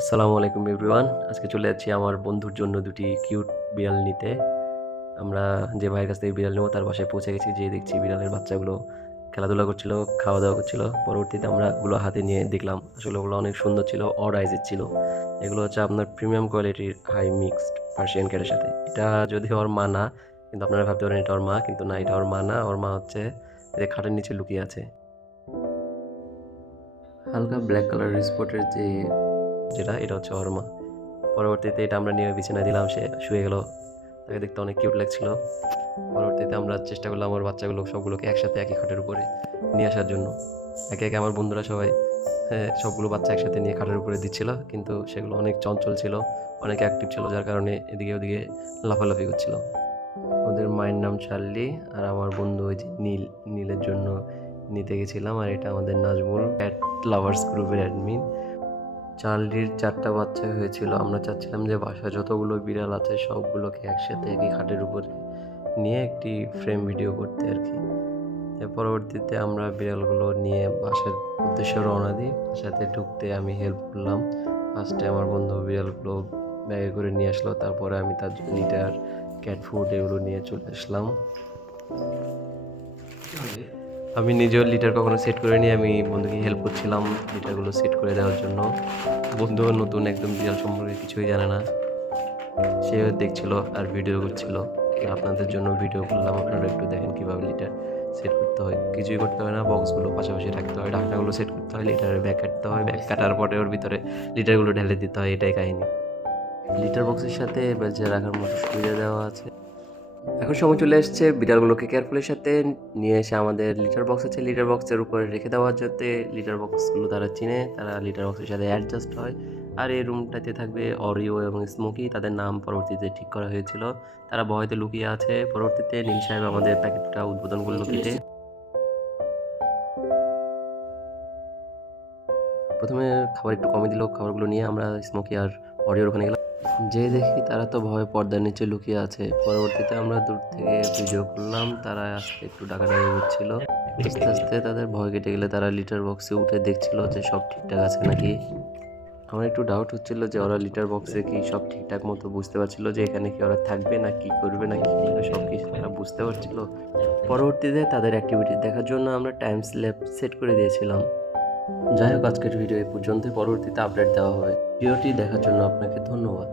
আসসালামু আলাইকুম এভরিওয়ান। আজকে চলে যাচ্ছি আমার বন্ধুর জন্য দুটি কিউট বিড়াল নিতে। আমরা যে ভাইয়ের কাছ থেকে বিড়াল নেবো তার বাসায় পৌঁছে গেছি। যেয়ে দেখছি বিড়ালের বাচ্চাগুলো খেলাধুলা করছিল, খাওয়া-দাওয়া করছিল। পরবর্তীতে আমরা ওগুলো হাতে নিয়ে দেখলাম। আসলে ওগুলো অনেক সুন্দর ছিল, অড আইজের ছিল। এগুলো হচ্ছে আপনার প্রিমিয়াম কোয়ালিটির হাই মিক্সড পার্সিয়ান ক্যাটের সাথে। এটা যদিও ওর মা না, কিন্তু আপনারা ভাবতে পারেন এটা ওর মা, কিন্তু না, এটা ওর মা না। ওর মা হচ্ছে যে খাটের নিচে লুকিয়ে আছে। হালকা ব্ল্যাক কালারের স্পটের যেটা এটা হচ্ছে ওর মা। পরবর্তীতে এটা আমরা নিয়ে বিছানায় দিলাম, সে শুয়ে গেল। তাকে দেখতে অনেক কিউট লাগছিল। পরবর্তীতে আমরা চেষ্টা করলাম আমার বাচ্চাগুলো সবগুলোকে একসাথে একই খাটের উপরে নিয়ে আসার জন্য। একে একে আমার বন্ধুরা সবাই সবগুলো বাচ্চা একসাথে নিয়ে খাটের উপরে দিচ্ছিল, কিন্তু সেগুলো অনেক চঞ্চল ছিল, অনেক অ্যাক্টিভ ছিল, যার কারণে এদিকে ওদিকে লাফালাফি করছিল। ওদের মায়ের নাম চার্লি, আর আমার বন্ধু ওই যে নীলের জন্য নিতে গেছিলাম। আর এটা আমাদের নাজমুল, ক্যাট লাভার্স গ্রুপের অ্যাডমিন। চার্লির 4টা বাচ্চা হয়েছিল। আমরা চাচ্ছিলাম যে বাসায় যতগুলো বিড়াল আছে সবগুলোকে একসাথে একই খাটের উপরে নিয়ে একটি ফ্রেম ভিডিও করতে আর কি। এর পরবর্তীতে আমরা বিড়ালগুলো নিয়ে বাসার উদ্দেশ্যে রওনা দিই। বাসাতে ঢুকতে আমি হেল্প করলাম। ফার্স্টে আমার বন্ধু বিড়ালগুলো ব্যাগে করে নিয়ে আসলো, তারপরে আমি তার লিটার, ক্যাট ফুড এগুলো নিয়ে চলে আসলাম। আমি নিজেও লিটার কখনো সেট করে নিয়ে আমি বন্ধুকে হেল্প করছিলাম লিটারগুলো সেট করে দেওয়ার জন্য। বন্ধুও নতুন, একদম বিড়াল সম্পর্কে কিছুই জানে না, সেও দেখছিল আর ভিডিও করছিল। আপনাদের জন্য ভিডিও করলাম, আপনারা একটু দেখেন কীভাবে লিটার সেট করতে হয়। কিছুই করতে হয় না, বক্সগুলো পাশাপাশি রাখতে হয়, ঢাকনাগুলো সেট করতে হয়, লিটারের ব্যাগ কাটতে হয়, ব্যাগ কাটার পরে ওর ভিতরে লিটারগুলো ঢেলে দিতে হয়, এটাই কাহিনী। লিটার বক্সের সাথে বেঁচে রাখার মতো সুবিধা দেওয়া আছে। এখন সময় চলে এসছে বিড়ালগুলোকে কেয়ারফুলের সাথে নিয়ে এসে আমাদের লিটার বক্স আছে, লিটার বক্সের উপরে রেখে দেওয়ার যাতে লিটার বক্সগুলো তারা চিনে, তারা লিটার বক্সের সাথে অ্যাডজাস্ট হয়। আর এই রুমটাতে থাকবে অরিও এবং স্মোকি, তাদের নাম পরবর্তীতে ঠিক করা হয়েছিল। তারা ভয়তে লুকিয়ে আছে। পরবর্তীতে নীল সাহেব আমাদের প্যাকেটটা উদ্বোধন করলো কেটে। প্রথমে খাবার একটু কমে দিল, খাবারগুলো নিয়ে আমরা স্মোকি আর অরিওর ওখানে গেলাম। যে দেখি তারা তো ভয়ে পর্দার নিচে লুকিয়ে আছে। পরবর্তীতে আমরা দূর থেকে ভিডিও করলাম, তারা আস্তে একটু ডাকাডাকি করছিল। আস্তে আস্তে তাদের ভয় কেটে গেলে তারা লিটার বক্সে উঠে দেখছিল যে সব ঠিকঠাক আছে নাকি। আমার একটু ডাউট হচ্ছিল যে ওরা লিটার বক্সে কি সব ঠিকঠাক মতো বুঝতে পারছিল যে এখানে কি ওরা থাকবে না কি করবে না কি করবে, সব কিছু তারা বুঝতে পারছিল। পরবর্তীতে তাদের অ্যাক্টিভিটি দেখার জন্য আমরা টাইম স্ল্যাব সেট করে দিয়েছিলাম। যাই হোক, আজকের ভিডিও এই পর্যন্ত। পরবর্তীতে আপডেট দেওয়া হবে। ভিডিওটি দেখার জন্য আপনাকে ধন্যবাদ।